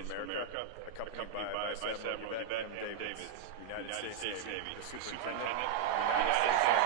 of America, accompanied by Admiral Yvette M. Davis, United States Navy, the Superintendent, United States Navy.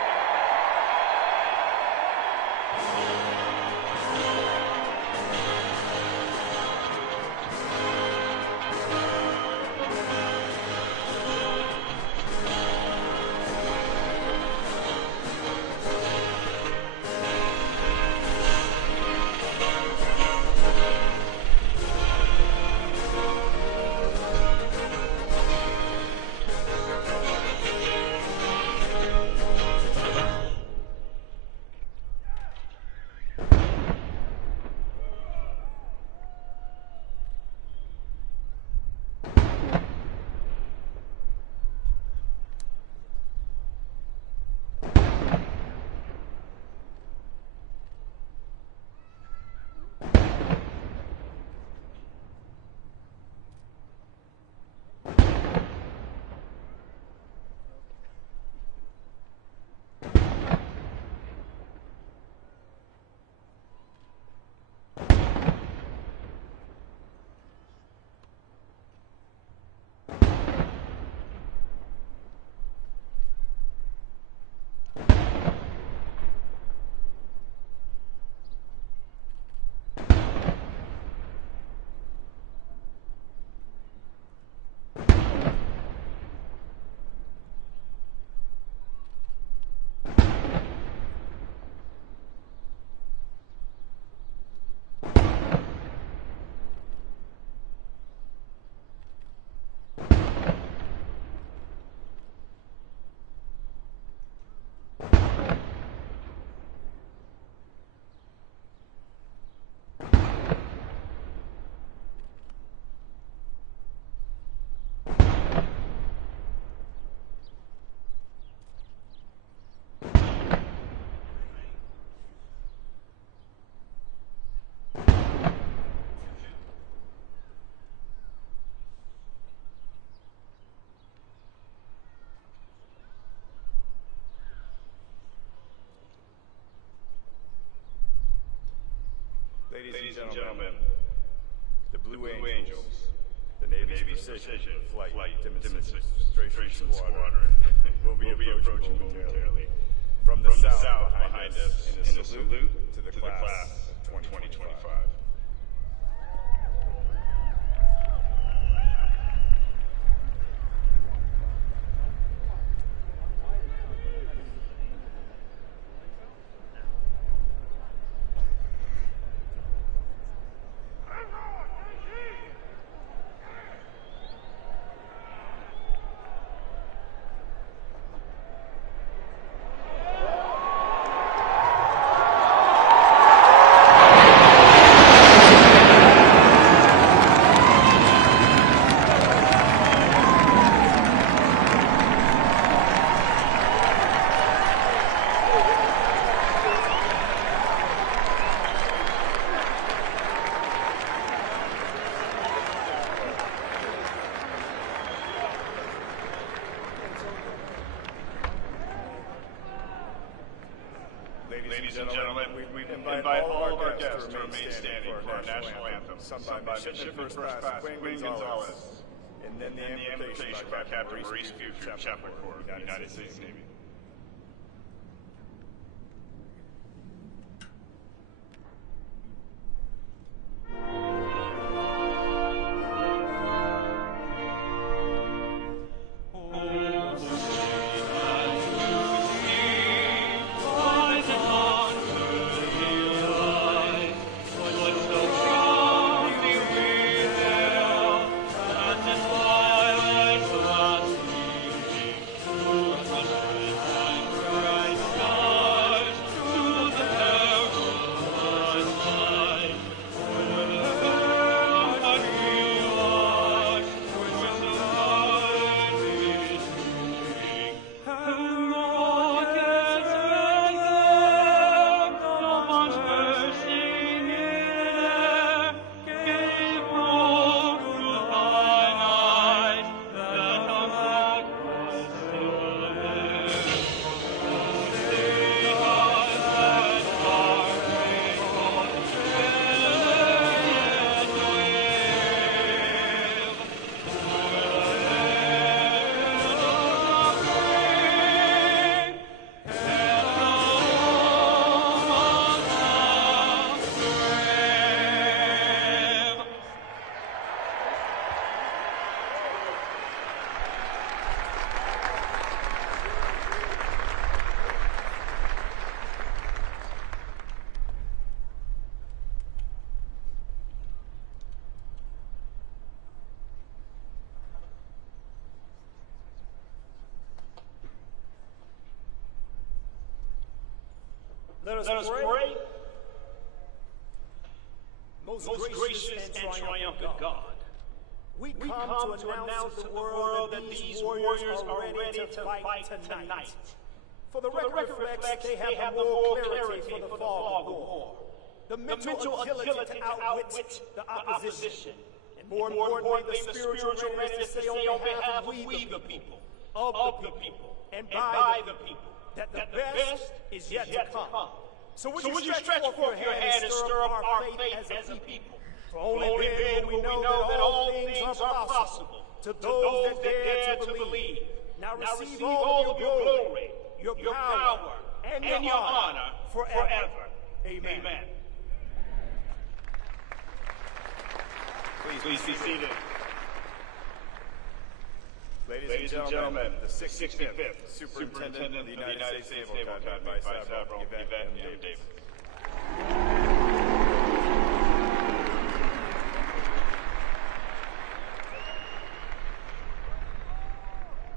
Ladies and gentlemen, the Blue Angels, the Navy's Precision Flight Demonstration Squadron, will be approaching momentarily from the south behind us in a salute to the class of 2025. Ladies and gentlemen, we invite all of our guests to remain standing for our national anthem, sung by Midshipman First Class Quinn Gonzalez, and then the invocation by Captain Maurice Buford, Chaplain Corps, United States Navy. Thank you. Let us pray. Most gracious and triumphant God, we come to announce to the world that these warriors are ready to fight tonight. For the record reflects they have the moral clarity for the fog of war, the mental agility to outwit the opposition, and more importantly, the spiritual readiness to say on behalf of we the people, of the people, and by the people, that the best is yet to come. So would you stretch forth your hand and stir up our faith as a people? For only then will we know that all things are possible to those that dare to believe. Now receive all of your glory, your power, and your honor forever. Amen. Please be seated. Ladies and gentlemen, the 65th Superintendent of the United States Naval Academy, Vice Admiral Yvette M. Davis.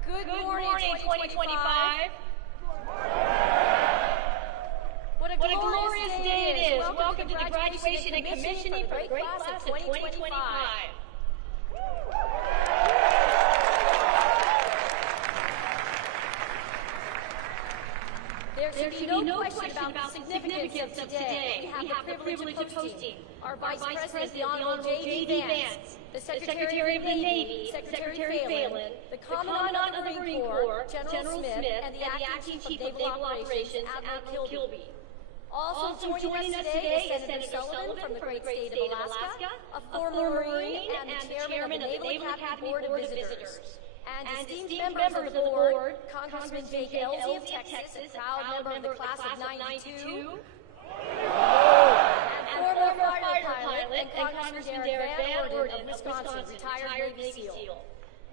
Good morning, 2025. What a glorious day it is. Welcome to the graduation and commissioning for the great class of 2025. There can be no question about the significance of today. We have the privilege of hosting our Vice President, the Honorable J.D. Vance, the Secretary of the Navy, Secretary Phelan, the Commandant of the Marine Corps, General Smith, and the Acting Chief of Naval Operations, Admiral Kilby. Also joining us today is Senator Sullivan from the great state of Alaska, a former Marine and the Chairman of the Naval Academy Board of Visitors. And esteemed members of the board, Congressman Jake Elsie of Texas, a proud member of the class of '92, and former fighter pilot, and Congressman Derek Van Orden of Wisconsin, retired Navy SEAL.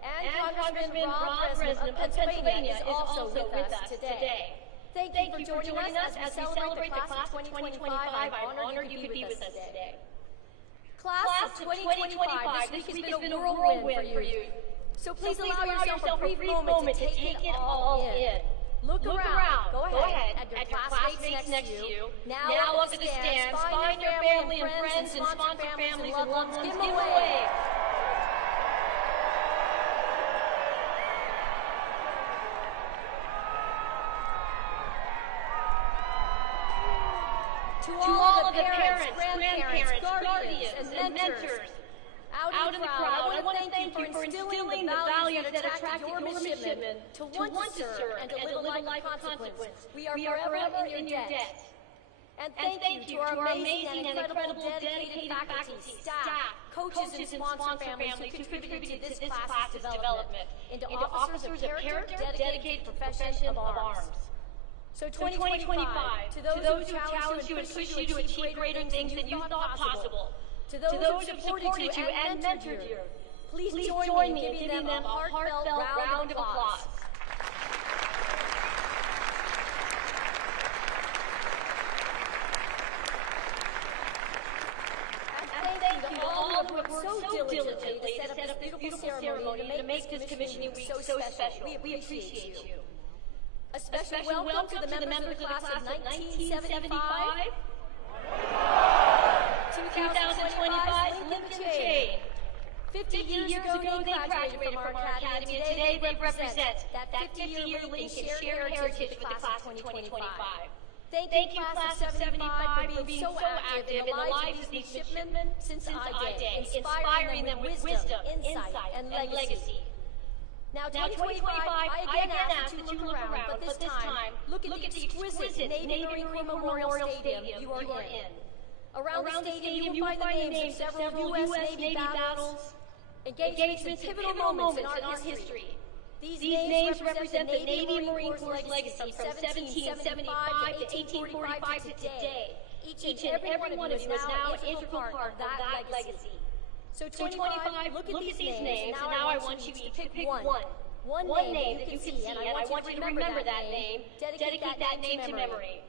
And Congressman Rob President of Pennsylvania is also with us today. Thank you for joining us as we celebrate the class of 2025. I'm honored you could be with us today. Class of 2025, this week has been a whirlwind for you. So please allow yourself a brief moment to take it all in. Look around. Go ahead at your classmates next to you. Now up to the stands. Find your family and friends and sponsor families and loved ones. Give them away. To all of the parents, grandparents, guardians, and mentors out in the crowd, I want to thank you for instilling the values that attracted your midshipmen to want to serve and to live a life of consequence. We are forever in your debt. And thank you to our amazing and incredible dedicated faculty, staff, coaches, and sponsor families who contributed to this class's development into officers of character, dedicated to the profession of arms. So 2025, to those who challenged you and pushed you to achieve greater things than you thought possible, to those who supported you and mentored you, please join me in giving them a heartfelt round of applause. And thank you to all who have worked so diligently to set up this beautiful ceremony to make this commissioning week so special. We appreciate you. A special welcome to the members of the class of 1975, 2025, link the chain. 50 years ago, they graduated from our academy, and today they represent that 50-year link and shared heritage for the class of 2025. Thank you, class of 75, for being so active in the lives of these midshipmen since I day, inspiring them with wisdom, insight, and legacy. Now, 2025, I again ask that you look around, but this time, look at the exquisite Navy Marine Memorial Stadium you are in. Around the stadium, you will find the names of several U.S. Navy battles, engagements, and pivotal moments in our history. These names represent the Navy and Marine Corps' legacy from 1775 to 1845 to today. Each and every one of you is now an integral part of that legacy. So 2025, look at these names, and now I want you each to pick one name that you can see, and I want you to remember that name, dedicate that name to memory.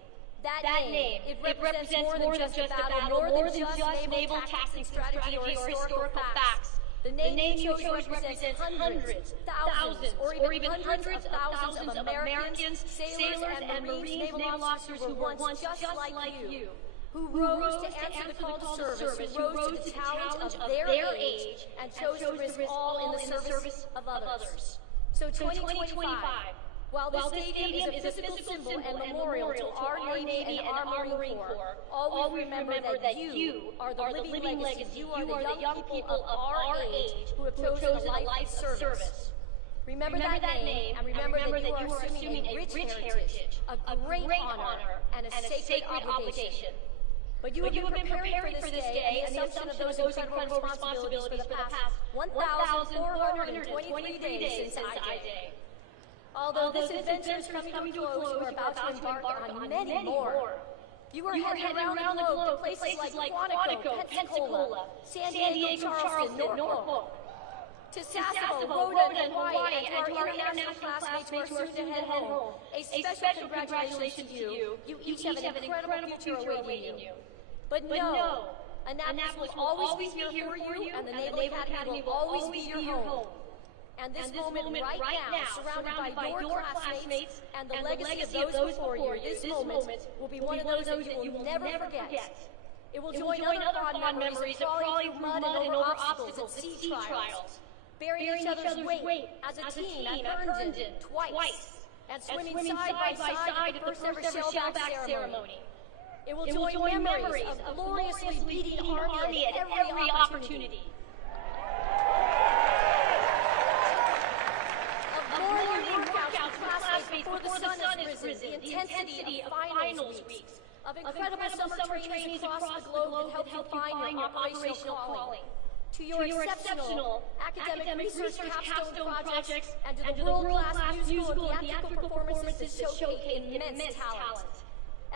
That name, it represents more than just a battle, more than just naval tactics and strategy or historical facts. The name you chose represents hundreds, thousands, or even hundreds of thousands of Americans, sailors, and Marines, naval officers who were once just like you, who rose to answer the call to service, who rose to the challenge of their age, and chose to risk all in the service of others. So 2025, while this stadium is a physical symbol and memorial to our Navy and our Marine Corps, always remember that you are the living legacy. You are the young people of our age who have chosen a life of service. Remember that name, and remember that you are assuming a rich heritage, a great honor, and a sacred obligation. But you have been preparing for this day and the assumption of those incredible responsibilities for the past 1,423 days since I-Day. Although this adventure is coming to a close, you are about to embark on many more. You are heading around the globe to places like Quantico, Pensacola, San Diego, Charleston, Norfolk, to Sasebo, Rhoda, and Hawaii, and to our international classmates who are soon to head home. A special congratulations to you. You each have an incredible future awaiting you. But no, Annapolis will always be here for you, and the Naval Academy will always be your home. And this moment right now, surrounded by your classmates and the legacy of those before you, this moment will be one of those that you will never forget. It will join other fond memories of crawling through mud and over obstacles at sea trials, bearing each other's weight as a team at Herndon twice, and swimming side by side at the first ever shellback ceremony. It will join memories of gloriously beating Army at every opportunity. Before the sun is risen, the intensity of finals weeks, of incredible summer trainings across the globe that help you find your operational calling, to your exceptional academic research capstone projects, and to the world-class musical and theatrical performances that showcase immense talent.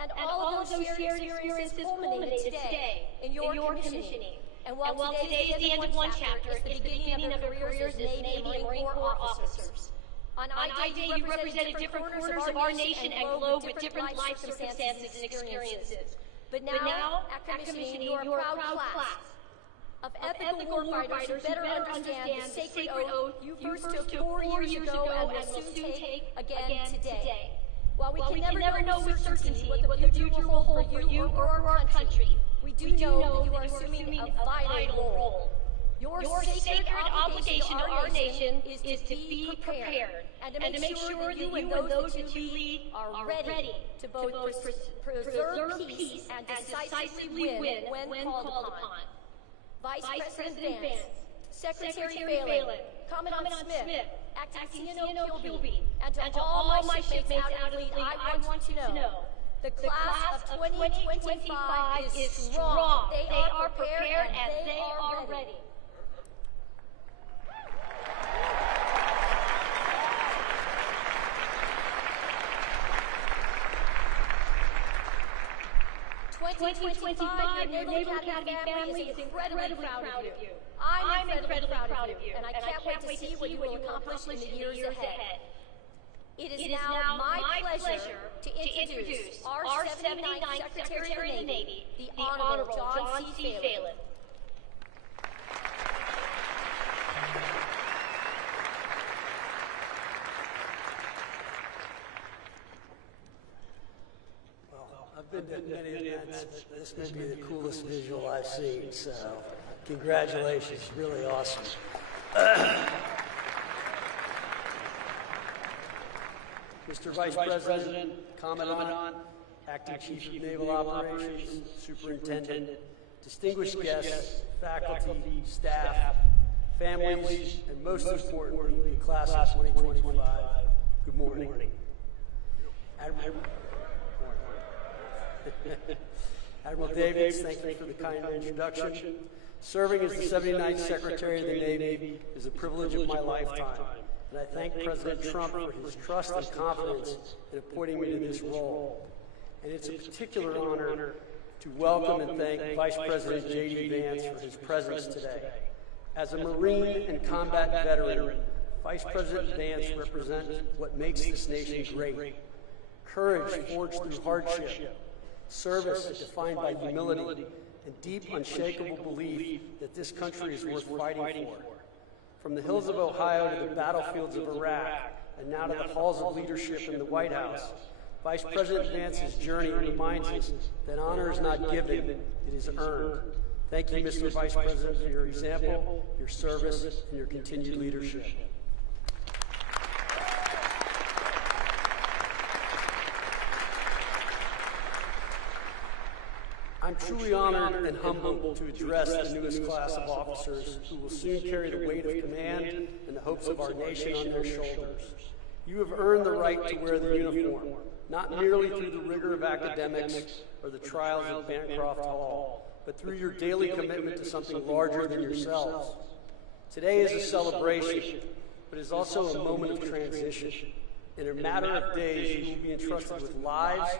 And all of those shared experiences culminated today in your commissioning. And while today is the end of one chapter, it's the beginning of your careers as Navy and Marine Corps officers. On I-Day, you represented different corners of our nation and globe with different life circumstances and experiences. But now, at commissioning, you are a proud class of ethical warfighters who better understand the sacred oath you first took 4 years ago and will soon take again today. While we can never know with certainty what the future will hold for you or our country, we do know that you are assuming a vital role. Your sacred obligation to our nation is to be prepared and to make sure that you and those that you lead are ready to both preserve peace and decisively win when called upon. Vice President Vance, Secretary Phelan, Commandant Smith, Acting Kilby, and to all my shipmates out of the fleet, I want you to know the class of 2025 is strong. They are prepared and they are ready. Your Naval Academy family is incredibly proud of you. I'm incredibly proud of you, and I can't wait to see what you will accomplish in the years ahead. It is now my pleasure to introduce our 79th Secretary of the Navy, the Honorable John C. Phelan. I've been to many events, but this may be the coolest visual I've seen, so congratulations, really awesome. Mr. Vice President, Commandant, Acting Chief of Naval Operations, Superintendent, distinguished guests, faculty, staff, families, and most importantly, the class of 2025, good morning. Admiral Davids, thank you for the kind introduction. Serving as the 79th Secretary of the Navy is a privilege of my lifetime, and I thank President Trump for his trust and confidence in appointing me to this role. And it's a particular honor to welcome and thank Vice President J.D. Vance for his presence today. As a Marine and combat veteran, Vice President Vance represents what makes this nation great. Courage forged through hardship, service defined by humility, and deep, unshakable belief that this country is worth fighting for. From the hills of Ohio to the battlefields of Iraq, and now to the halls of leadership in the White House, Vice President Vance's journey reminds us that honor is not given, it is earned. Thank you, Mr. Vice President, for your example, your service, and your continued leadership. I'm truly honored and humbled to address the newest class of officers who will soon carry the weight of command and the hopes of our nation on their shoulders. You have earned the right to wear the uniform, not merely through the rigor of academics or the trials of Bancroft Hall, but through your daily commitment to something larger than yourselves. Today is a celebration, but it is also a moment of transition. In a matter of days, you will be entrusted with lives,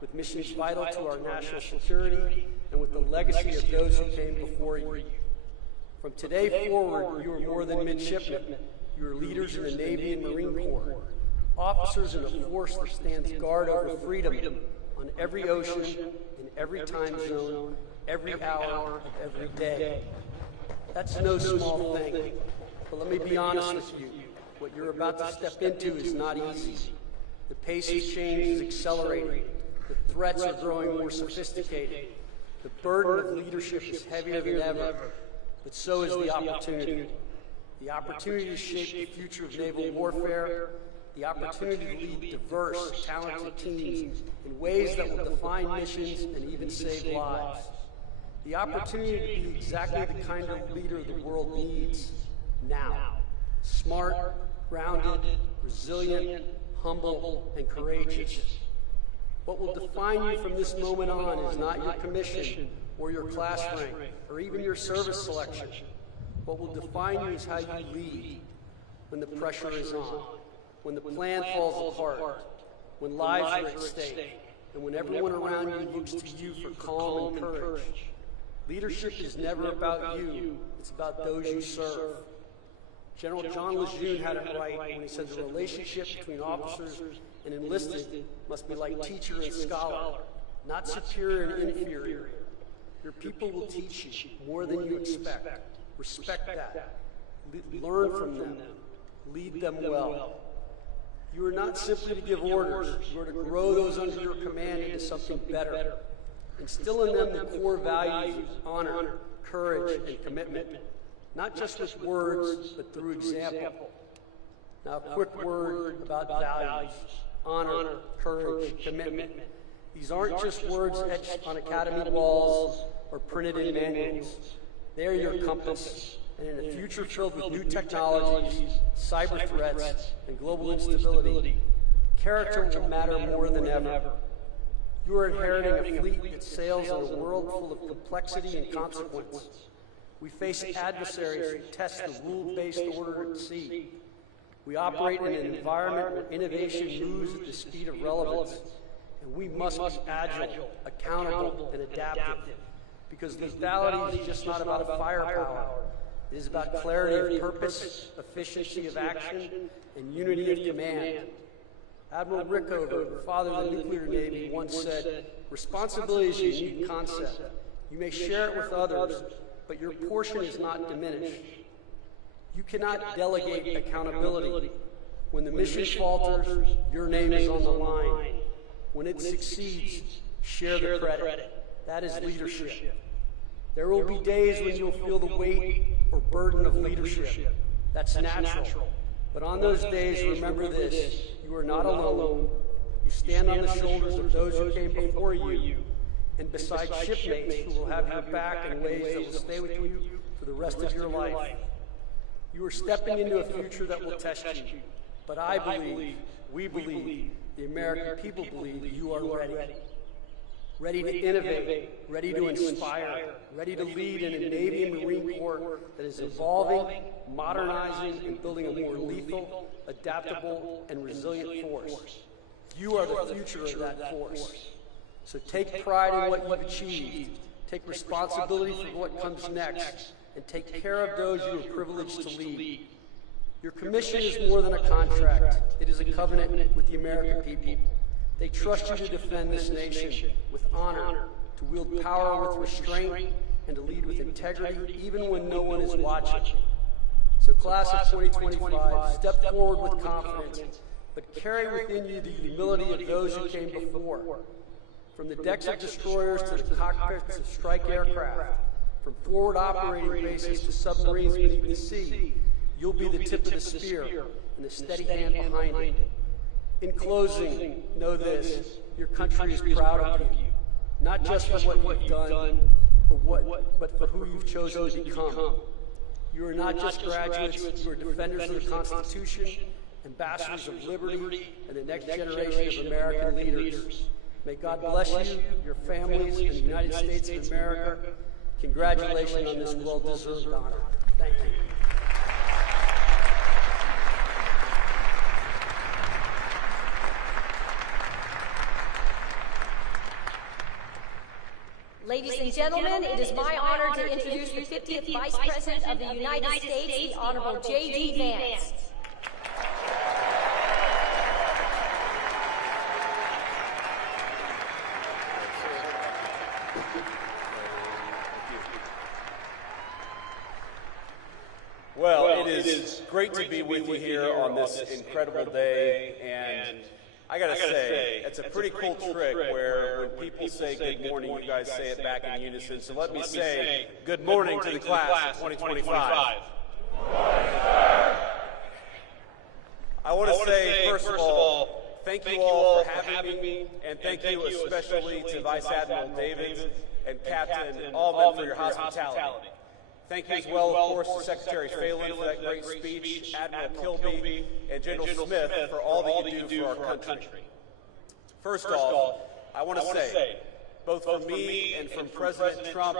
with missions vital to our national security, and with the legacy of those who came before you. From today forward, you are more than midshipmen. You are leaders in the Navy and Marine Corps, officers in a force that stands guard over freedom on every ocean, in every time zone, every hour of every day. That's no small thing, but let me be honest with you. What you're about to step into is not easy. The pace of change is accelerating. The threats are growing more sophisticated. The burden of leadership is heavier than ever, but so is the opportunity. The opportunity to shape the future of naval warfare, the opportunity to lead diverse, talented teams in ways that will define missions and even save lives. The opportunity to be exactly the kind of leader the world needs now. Smart, grounded, resilient, humble, and courageous. What will define you from this moment on is not your commission or your class rank or even your service selection. What will define you is how you lead when the pressure is on, when the plan falls apart, when lives are at stake, and when everyone around you looks to you for calm and courage. Leadership is never about you, it's about those you serve. General John Lejeune had it right when he said the relationship between officers and enlisted must be like teacher and scholar, not superior and inferior. Your people will teach you more than you expect. Respect that. Learn from them. Lead them well. You are not simply to give orders. You are to grow those under your command into something better. Instill in them the core values of honor, courage, and commitment, not just with words, but through example. Now, a quick word about values: honor, courage, commitment. These aren't just words etched on academy walls or printed in manuals. They are your compass. And in a future filled with new technologies, cyber threats, and global instability, character will matter more than ever. You are inheriting a fleet that sails in a world full of complexity and consequence. We face adversaries who test the rule-based order at sea. We operate in an environment where innovation moves at the speed of relevance, and we must be agile, accountable, and adaptive, because lethality is just not about firepower. It is about clarity of purpose, efficiency of action, and unity of command. Admiral Rickover, the father of the nuclear navy, once said, "Responsibility is a unique concept. You may share it with others, but your portion is not diminished. You cannot delegate accountability. When the mission falters, your name is on the line. When it succeeds, share the credit. That is leadership. There will be days when you'll feel the weight or burden of leadership. That's natural. But on those days, remember this: you are not alone. You stand on the shoulders of those who came before you, and beside shipmates who will have your back in ways that will stay with you for the rest of your life. You are stepping into a future that will test you. But I believe, we believe, the American people believe you are ready. Ready to innovate, ready to inspire, ready to lead in a Navy and Marine Corps that is evolving, modernizing, and building a more lethal, adaptable, and resilient force. You are the future of that force. So take pride in what you've achieved, take responsibility for what comes next, and take care of those you are privileged to lead. Your commission is more than a contract. It is a covenant with the American people. They trust you to defend this nation with honor, to wield power with restraint, and to lead with integrity even when no one is watching. So class of 2025, step forward with confidence, but carry within you the humility of those who came before. From the decks of destroyers to the cockpits of strike aircraft, from forward operating bases to submarines beneath the sea, you'll be the tip of the spear and the steady hand behind it. In closing, know this, your country is proud of you, not just for what you've done, but for who you've chosen to become. You are not just graduates, you are defenders of the Constitution, ambassadors of liberty, and the next generation of American leaders. May God bless you, your families, and the United States of America. Congratulations on this well-deserved honor. Thank you. Ladies and gentlemen, it is my honor to introduce the 50th Vice President of the United States, the Honorable J.D. Vance. Well, it is great to be with you here on this incredible day, and I gotta say, it's a pretty cool trick where when people say good morning, you guys say it back in unison. So let me say good morning to the class of 2025. I want to say, first of all, thank you all for having me, and thank you especially to Vice Admiral Davids and Captain Allman for your hospitality. Thank you as well, of course, to Secretary Phelan for that great speech, Admiral Kilby, and General Smith for all that you do for our country. First off, I want to say, both from me and from President Trump,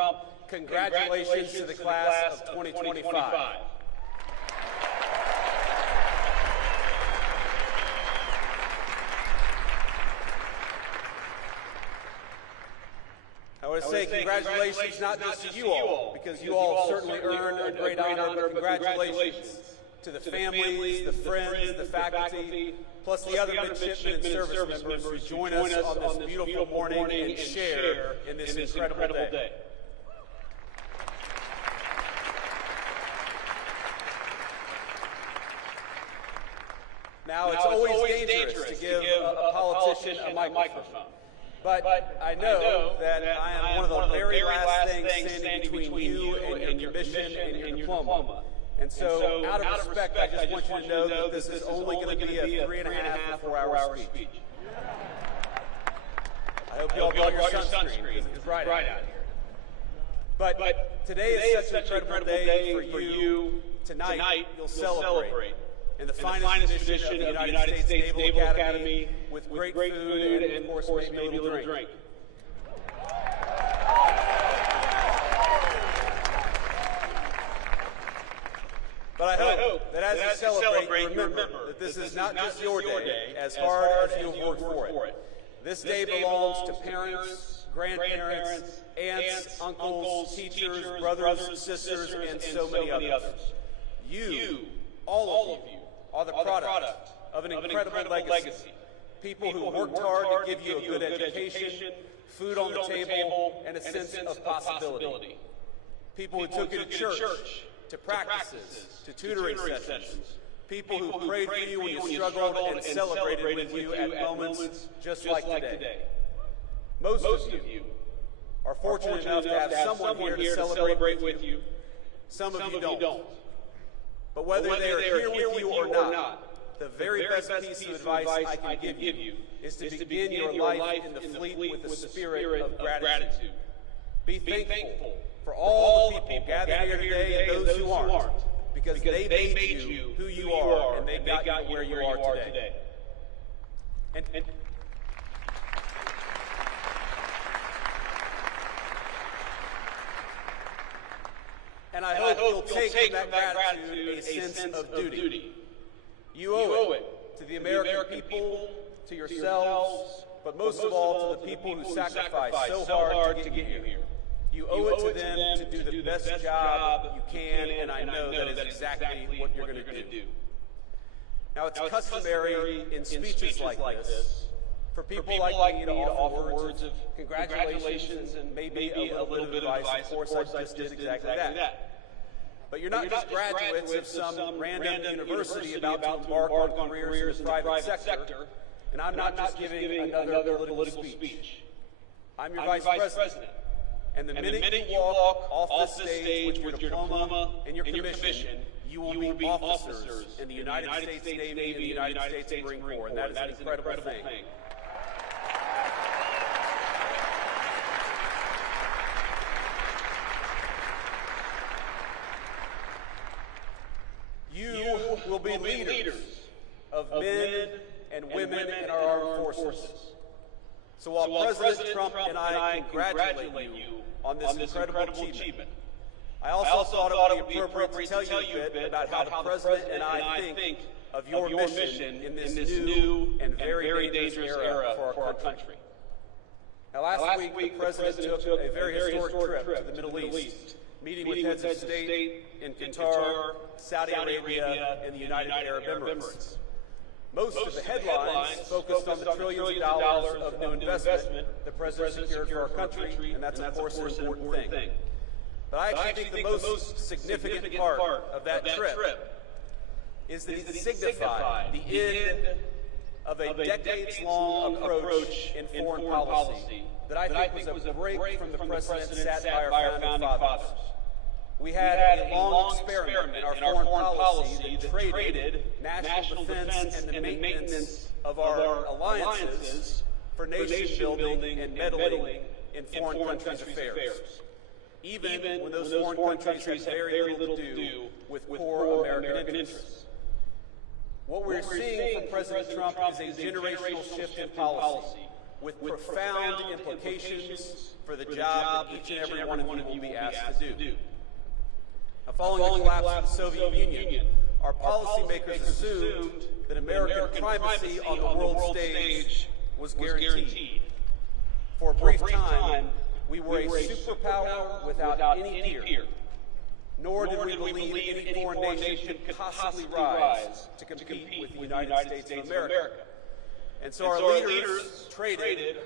congratulations to the class of 2025. I want to say congratulations not just to you all, because you all certainly earned a great honor, but congratulations to the families, the friends, the faculty, plus the other midshipmen and service members who join us on this beautiful morning and share in this incredible day. Now, it's always dangerous to give a politician a microphone. But I know that I am one of the very last things standing between you and your mission and your diploma. And so, out of respect, I just want you to know that this is only going to be a 3.5 to 4 hour speech. I hope you all brought your sunscreen, because it's bright out here. But today is such an incredible day for you. Tonight, you'll celebrate in the finest tradition of the United States Naval Academy with great food and, of course, maybe a little drink. But I hope that as you celebrate, you remember that this is not just your day, as hard as you have worked for it. This day belongs to parents, grandparents, aunts, uncles, teachers, brothers, sisters, and so many others. You, all of you, are the product of an incredible legacy. People who worked hard to give you a good education, food on the table, and a sense of possibility. People who took you to church, to practices, to tutoring sessions. People who prayed for you when you struggled and celebrated with you at moments just like today. Most of you are fortunate enough to have someone here to celebrate with you. Some of you don't. But whether they are here with you or not, the very best piece of advice I can give you is to begin your life in the fleet with the spirit of gratitude. Be thankful for all the people gathered here today and those who aren't, because they made you who you are, and they got you where you are today. And I hope you'll take from that gratitude a sense of duty. You owe it to the American people, to yourselves, but most of all to the people who sacrificed so hard to get you here. You owe it to them to do the best job you can, and I know that is exactly what you're going to do. Now, it's customary in speeches like this for people like me to offer words of congratulations and maybe a little bit of advice. Of course, I just did exactly that. But you're not just graduates of some random university about to embark on careers in the private sector, and I'm not just giving another political speech. I'm your vice president. And the minute you walk off this stage with your diploma and your commission, you will be officers in the United States Navy and the United States Marine Corps, and that is an incredible thing. You will be leaders of men and women in our armed forces. So while President Trump and I congratulate you on this incredible achievement, I also thought it would be appropriate to tell you a bit about how the President and I think of your mission in this new and very dangerous era for our country. Now, last week, the President took a very historic trip to the Middle East, meeting with heads of state in Qatar, Saudi Arabia, and the United Arab Emirates. Most of the headlines focused on the trillions of dollars of new investment the President secured for our country, and that's, of course, an important thing. But I actually think the most significant part of that trip is that it signified the end of a decades-long approach in foreign policy that I think was a break from the precedent set by our founding fathers. We had a long experiment in our foreign policy that traded national defense and the maintenance of our alliances for nation building and meddling in foreign countries' affairs, even when those foreign countries had very little to do with core American interests. What we're seeing from President Trump is a generational shift in policy with profound implications for the job that each and every one of you will be asked to do. Now, following the collapse of the Soviet Union, our policymakers assumed that American primacy on the world stage was guaranteed. For a brief time, we were a superpower without any peer. Nor did we believe any foreign nation could possibly rise to compete with the United States of America. And so our leaders traded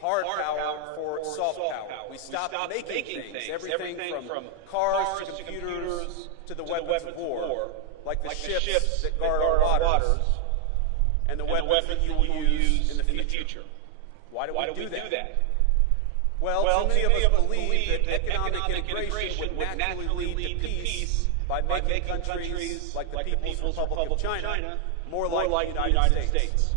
hard power for soft power. We stopped making things, everything from cars to computers to the weapons of war, like the ships that guard our waters and the weapons that you will use in the future. Why do we do that? Well, too many of us believe that economic integration would naturally lead to peace by making countries like the People's Republic of China more like the United States.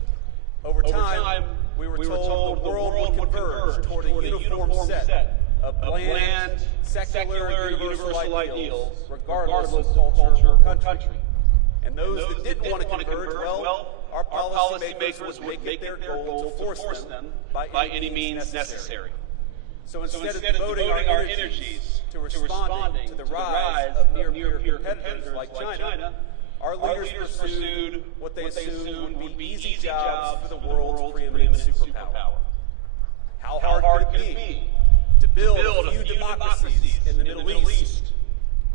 Over time, we were told the world would converge toward a uniform set of bland, secular, universal ideals, regardless of culture or country. And those that didn't want to converge, well, our policymakers would make their goal to force them by any means necessary. So instead of devoting our energies to responding to the rise of near-peer competitors like China, our leaders pursued what they assumed would be easy jobs for the world's preeminent superpower. How hard could it be to build a few democracies in the Middle East?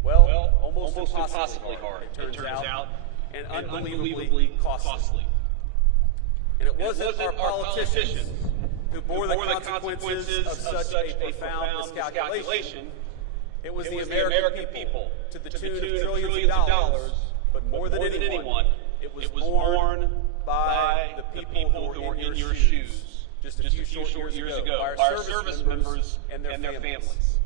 Well, almost impossibly hard, it turns out, and unbelievably costly. And it wasn't our politicians who bore the consequences of such a profound miscalculation. It was the American people, to the tune of trillions of dollars, but more than anyone, it was born by the people who were in your shoes just a few short years ago, by our service members and their families.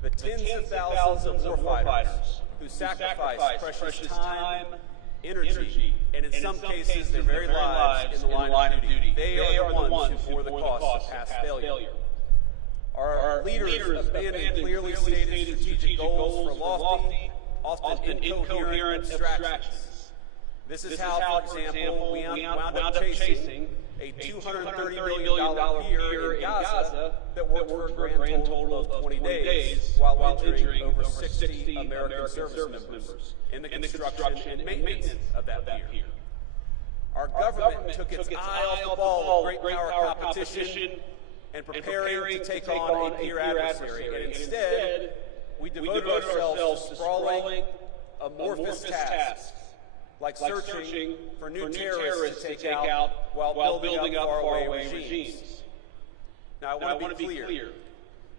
The tens of thousands of warfighters who sacrificed precious time, energy, and in some cases their very lives in the line of duty. They are the ones who bore the cost of past failure. Our leaders abandoned clearly stated strategic goals for lofty, often incoherent abstractions. This is how, for example, we wound up chasing a $230 million pier in Gaza that worked for a grand total of 20 days while injuring over 60 American service members in the construction and maintenance of that pier. Our government took its eye off the ball of great power competition and preparing to take on a peer adversary, and instead, we devoted ourselves to sprawling, amorphous tasks, like searching for new terrorists to take out while building up faraway regimes. Now, I want to be clear.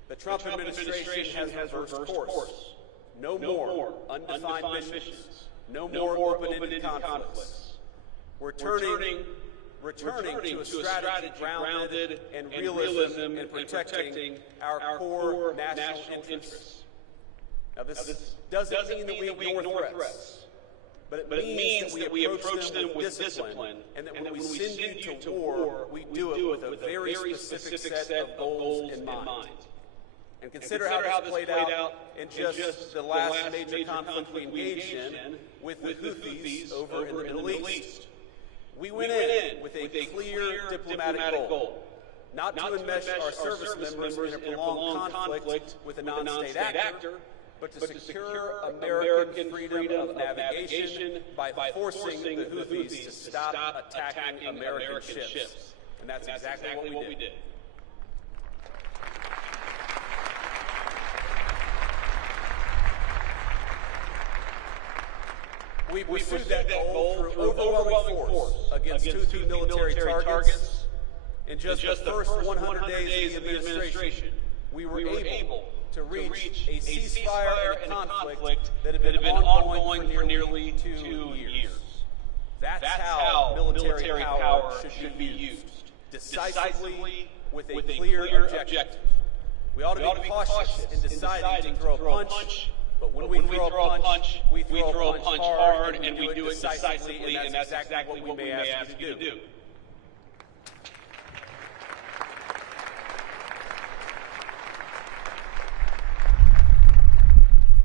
The Trump administration has reversed course. No more undefined missions. No more open-ended conflicts. We're returning to a strategy grounded in realism and protecting our core national interests. Now, this doesn't mean that we ignore threats, but it means that we approach them with discipline, and that when we send you to war, we do it with a very specific set of goals in mind. And consider how this played out in just the last major conflict we engaged in with the Houthis over in the Middle East. We went in with a clear diplomatic goal, not to enmesh our service members in a prolonged conflict with a non-state actor, but to secure American freedom of navigation by forcing the Houthis to stop attacking American ships. And that's exactly what we did. We pursued that goal through overwhelming force against Houthi military targets. In just the first 100 days of the administration, we were able to reach a ceasefire in a conflict that had been ongoing for nearly 2 years. That's how military power should be used, decisively with a clear objective. We ought to be cautious in deciding to throw a punch, but when we throw a punch, we throw a punch hard, and we do it decisively, and that's exactly what we may ask you to do.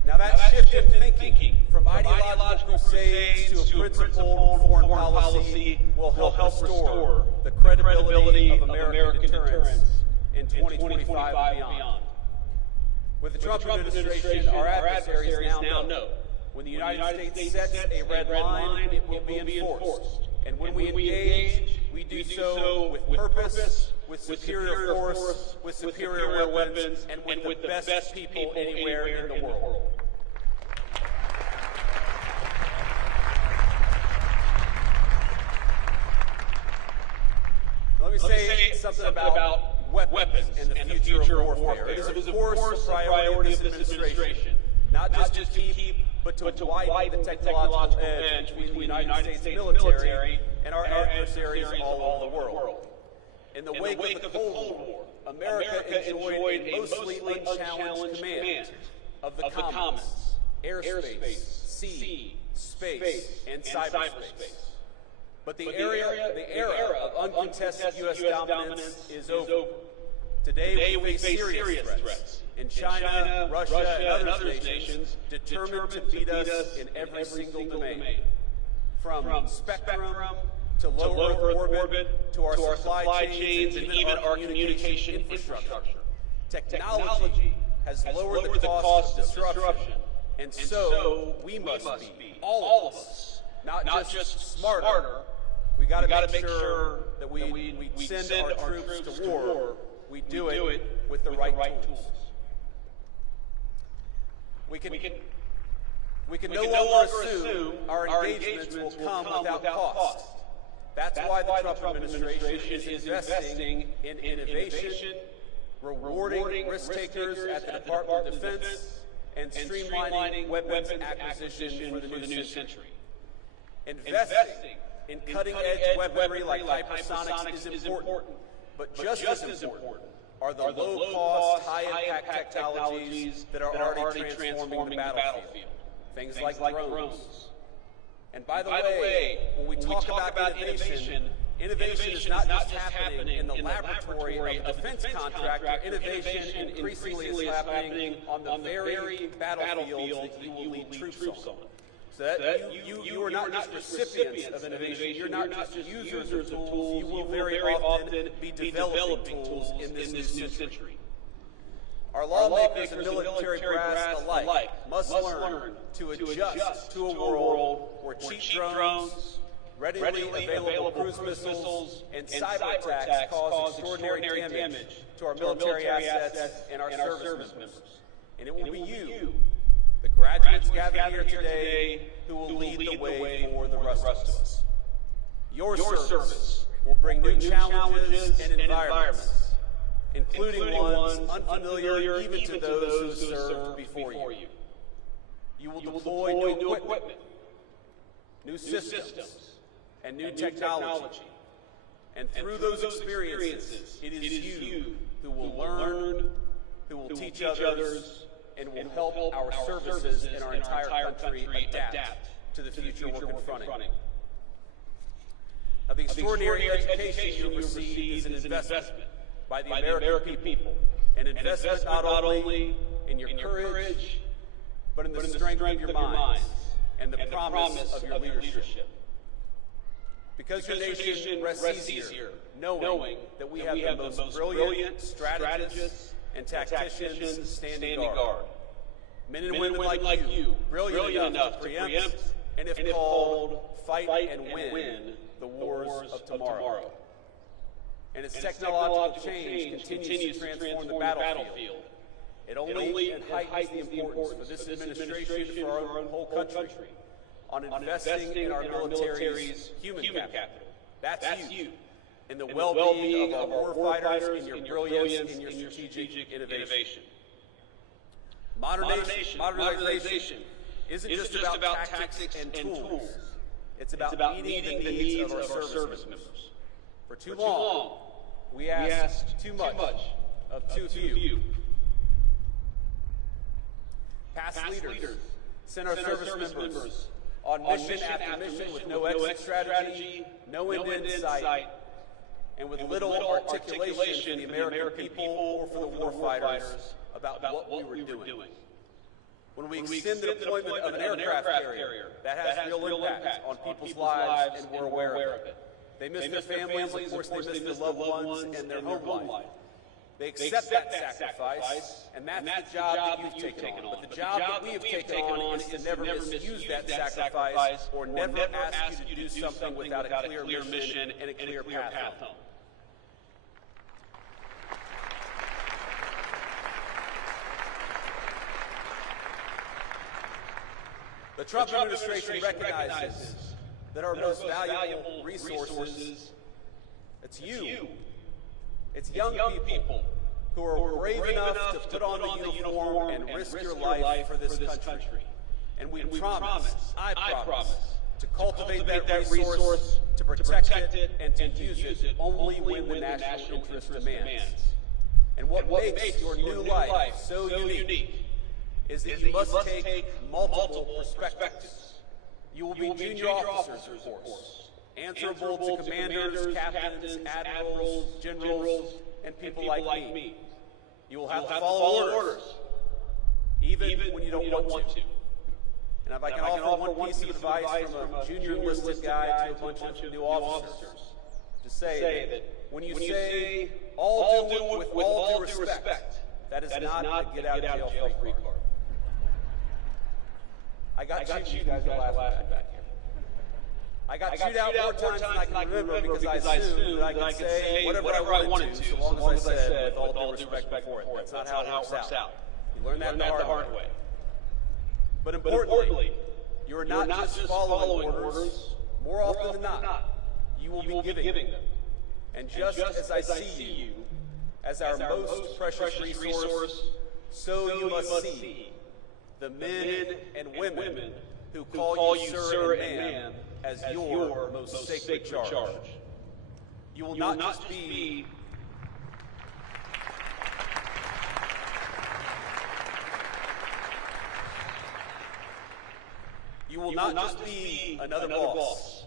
Now that shift in thinking from ideological crusades to a principled foreign policy will help restore the credibility of American deterrence in 2025 and beyond. With the Trump administration, our adversaries now know when the United States sets a red line, it will be enforced. And when we engage, we do so with purpose, with superior force, with superior weapons, and with the best people anywhere in the world. Let me say something about weapons and the future of warfare. It is, of course, a priority of this administration, not just to keep, but to widen the technological edge between the United States military and our adversaries all over the world. In the wake of the Cold War, America enjoyed a mostly unchallenged command of the commons, airspace, sea, space, and cyberspace. But the era of uncontested U.S. dominance is over. Today we face serious threats in China, Russia, and other nations determined to beat us in every single domain. From spectrum to low Earth orbit to our supply chains and even our communication infrastructure. Technology has lowered the cost of disruption, and so we must be, all of us, not just smarter. We got to make sure that we send our troops to war. We do it with the right tools. We can no longer assume our engagements will come without cost. That's why the Trump administration is investing in innovation, rewarding risk takers at the Department of Defense, and streamlining weapons acquisition for the new century. Investing in cutting-edge weaponry like hypersonics is important, but just as important are the low-cost, high-impact technologies that are already transforming the battlefield. Things like drones. And by the way, when we talk about innovation is not just happening in the laboratory of a defense contractor. Innovation increasingly is happening on the very battlefield that you will lead troops on. So that you are not just recipients of innovation, you're not just users of tools, you will very often be developing tools in this new century. Our lawmakers and military brass alike must learn to adjust to a world where cheap drones, readily available cruise missiles, and cyber attacks cause extraordinary damage to our military assets and our service members. And it will be you, the graduates gathered here today, who will lead the way for the rest of us. Your service will bring new challenges and environments, including ones unfamiliar even to those who served before you. You will deploy new equipment, new systems, and new technology. And through those experiences, it is you who will learn, who will teach others, and will help our services and our entire country adapt to the future we're confronting. Now, the extraordinary education you have received is an investment by the American people, an investment not only in your courage, but in the strength of your minds and the promise of your leadership. Because your nation rests easier knowing that we have the most brilliant strategists and tacticians standing guard. Men and women like you, brilliant enough to preempt and, if called, fight and win the wars of tomorrow. And as technological change continues to transform the battlefield, it only heightens the importance for this administration, for our whole country, on investing in our military's human capital. That's you. In the well-being of our warfighters, in your brilliance, in your strategic innovation. Modernization isn't just about tactics and tools. It's about meeting the needs of our service members. For too long, we asked too much of too few. Past leaders sent our service members on mission after mission with no exit strategy, no end in sight, and with little articulation for the American people or for the warfighters about what we were doing. When we extend the deployment of an aircraft carrier, that has real impact on people's lives, and we're aware of it. They miss their families, of course they miss their loved ones and their home life. They accept that sacrifice, and that's the job that you've taken on. But the job that we have taken on is to never misuse that sacrifice or never ask you to do something without a clear mission and a clear path home. The Trump administration recognizes that our most valuable resources, it's you. It's young people who are brave enough to put on the uniform and risk your life for this country. And we promise, I promise, to cultivate that resource, to protect it, and to use it only when the national interest demands. And what makes your new life so unique is that you must take multiple perspectives. You will be junior officers, of course, answerable to commanders, captains, admirals, generals, and people like me. You will have to follow orders, even when you don't want to. And if I can offer one piece of advice from a junior enlisted guy to a bunch of new officers, to say that when you say, all do it with all due respect, that is not a get-out-of-jail-free card. I got you guys are laughing back here. I got chewed out more times than I can remember because I assumed that I could say whatever I wanted to, so long as I said with all due respect before it. That's not how it works out. You learn that the hard way. But importantly, you are not just following orders. More often than not, you will be giving them. And just as I see you as our most precious resource, so you must see the men and women who call you sir and ma'am as your most sacred charge. You will not just be another boss.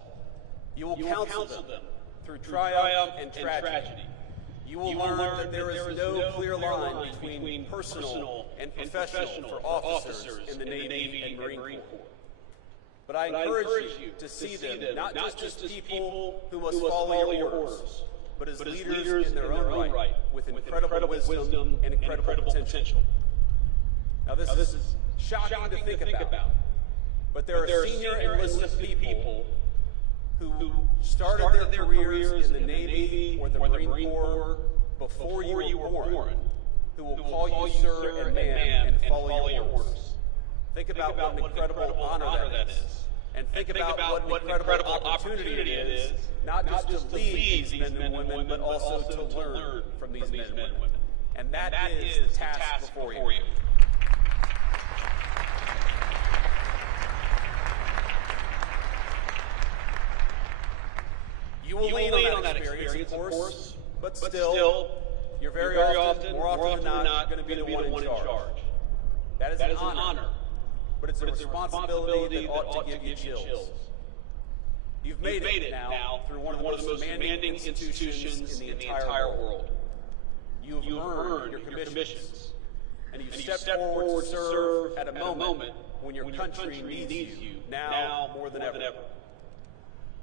You will counsel them through triumph and tragedy. You will learn that there is no clear line between personal and professional for officers in the Navy and Marine Corps. But I encourage you to see them not just as people who must follow your orders, but as leaders in their own right, with incredible wisdom and incredible potential. Now this is shocking to think about, but there are senior enlisted people who started their careers in the Navy or the Marine Corps before you were born, who will call you sir and ma'am and follow your orders. Think about what an incredible honor that is. And think about what an incredible opportunity it is, not just to lead these men and women, but also to learn from these men and women. And that is the task before you. You will lean on that experience, of course, but still, you're very often, more often than not, going to be the one in charge. That is an honor, but it's a responsibility that ought to give you chills. You've made it now through one of the most demanding institutions in the entire world. You have earned your commissions, and you've stepped forward to serve at a moment when your country needs you, now more than ever.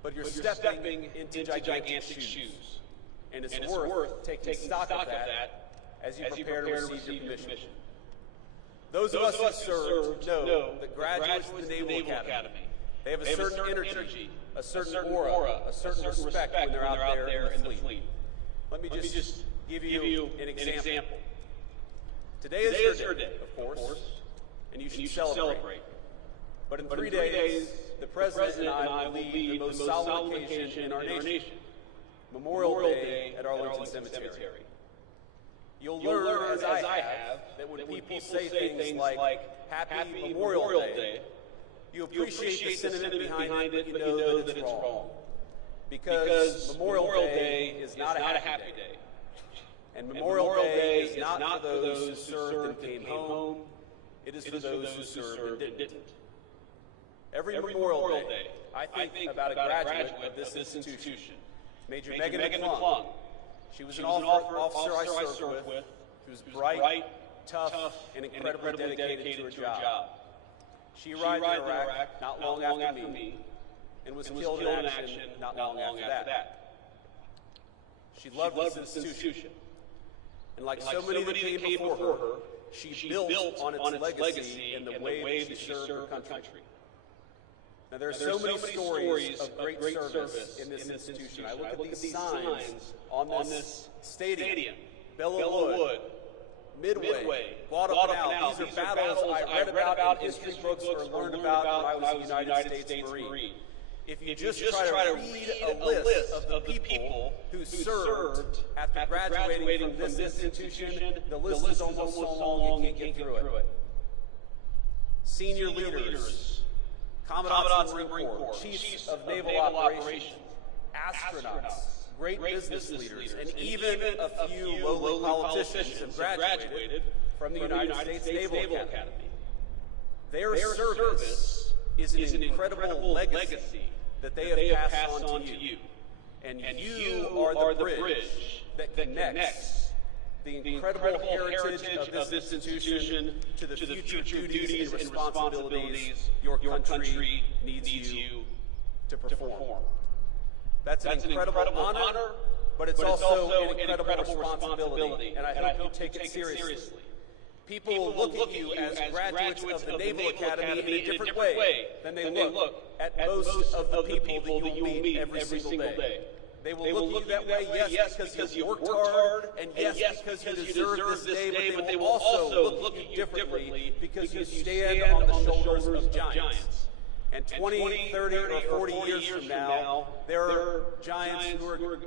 But you're stepping into gigantic shoes, and it's worth taking stock of that as you prepare to receive your commission. Those of us who served know that graduates of the Naval Academy, they have a certain energy, a certain aura, a certain respect when they're out there in the fleet. Let me just give you an example. Today is your day, of course, and you should celebrate. But in 3 days, the President and I will lead the most solemn occasion in our nation, Memorial Day at Arlington Cemetery. You'll learn, as I have, that when people say things like Happy Memorial Day, you appreciate the sentiment behind it, but you know that it's wrong. Because Memorial Day is not a happy day. And Memorial Day is not for those who served and came home. It is for those who served and didn't. Every Memorial Day, I think about a graduate of this institution, Major Megan McClung. She was an officer I served with. She was bright, tough, and incredibly dedicated to her job. She arrived in Iraq not long after me, and was killed in action not long after that. She loved this institution, and like so many that came before her, she built on its legacy in the way that she served her country. Now, there are so many stories of great service in this institution. I look at these signs on this stadium, Belleau Wood, Midway, Guadalcanal. These are battles I read about in history books or learned about when I was a United States Marine. If you just try to read a list of the people who served after graduating from this institution, the list is almost so long you can't get through it. Senior leaders, Commandants of the Marine Corps, Chiefs of Naval Operations, astronauts, great business leaders, and even a few lowly politicians have graduated from the United States Naval Academy. Their service is an incredible legacy that they have passed on to you. And you are the bridge that connects the incredible heritage of this institution to the future duties and responsibilities your country needs you to perform. That's an incredible honor, but it's also an incredible responsibility, and I hope you take it seriously. People look at you as graduates of the Naval Academy in a different way than they look at most of the people that you will meet every single day. They will look at you that way, yes, because you worked hard, and yes, because you deserve this day, but they will also look at you differently because you stand on the shoulders of giants. And 20, 30, or 40 years from now, there are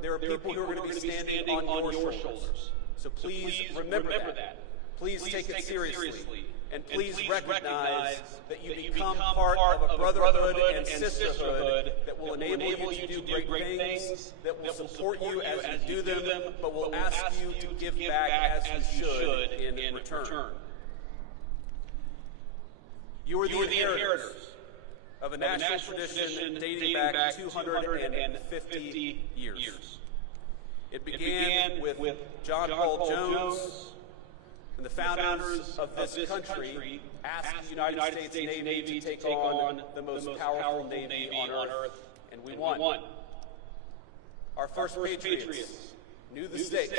there are people who are going to be standing on your shoulders. So please remember that. Please take it seriously. And please recognize that you become part of a brotherhood and sisterhood that will enable you to do great things, that will support you as you do them, but will ask you to give back as you should in return. You are the inheritors of a national tradition dating back 250 years. It began with John Paul Jones, and the founders of this country asked the United States Navy to take on the most powerful Navy on Earth, and we won. Our first patriots knew the stakes.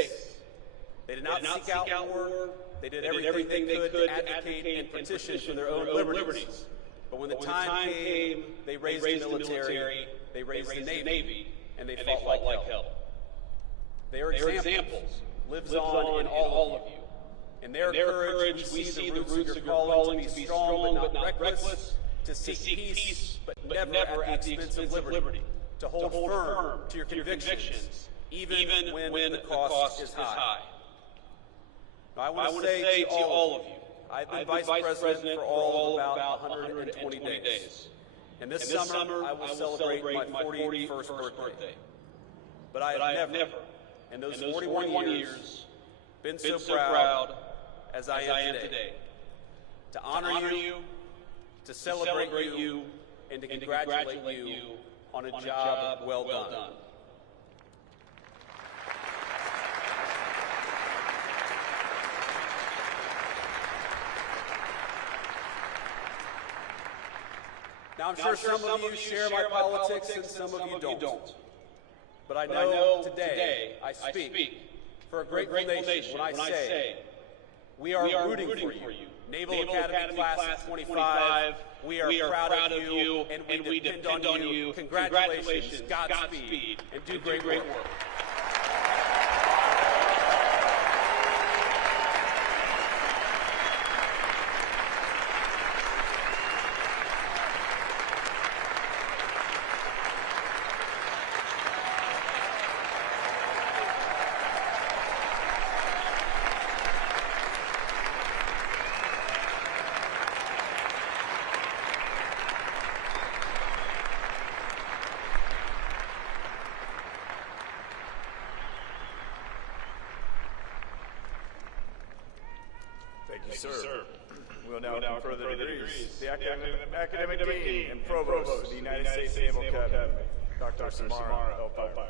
They did not seek out war. They did everything they could to advocate and petition for their own liberties. But when the time came, they raised the military, they raised the Navy, and they fought like hell. Their examples lives on in all of you. In their courage, we see the roots of your calling to be strong but not reckless, to seek peace but never at the expense of liberty, to hold firm to your convictions, even when the cost is high. Now, I want to say to all of you, I've been Vice President for all of about 120 days. And this summer, I will celebrate my 41st birthday. but I have never, in those 41 years, been so proud as I am today. To honor you, to celebrate you, and to congratulate you on a job well done. Now, I'm sure some of you share my politics and some of you don't. But I know today I speak for a grateful nation when I say we are rooting for you. Naval Academy Class of 25, we are proud of you, and we depend on you. Congratulations, Godspeed, and do great work. Thank you, sir. We'll now confer the degrees. The academic dean and provost of the United States Naval Academy, Dr. Samara L. Pyre.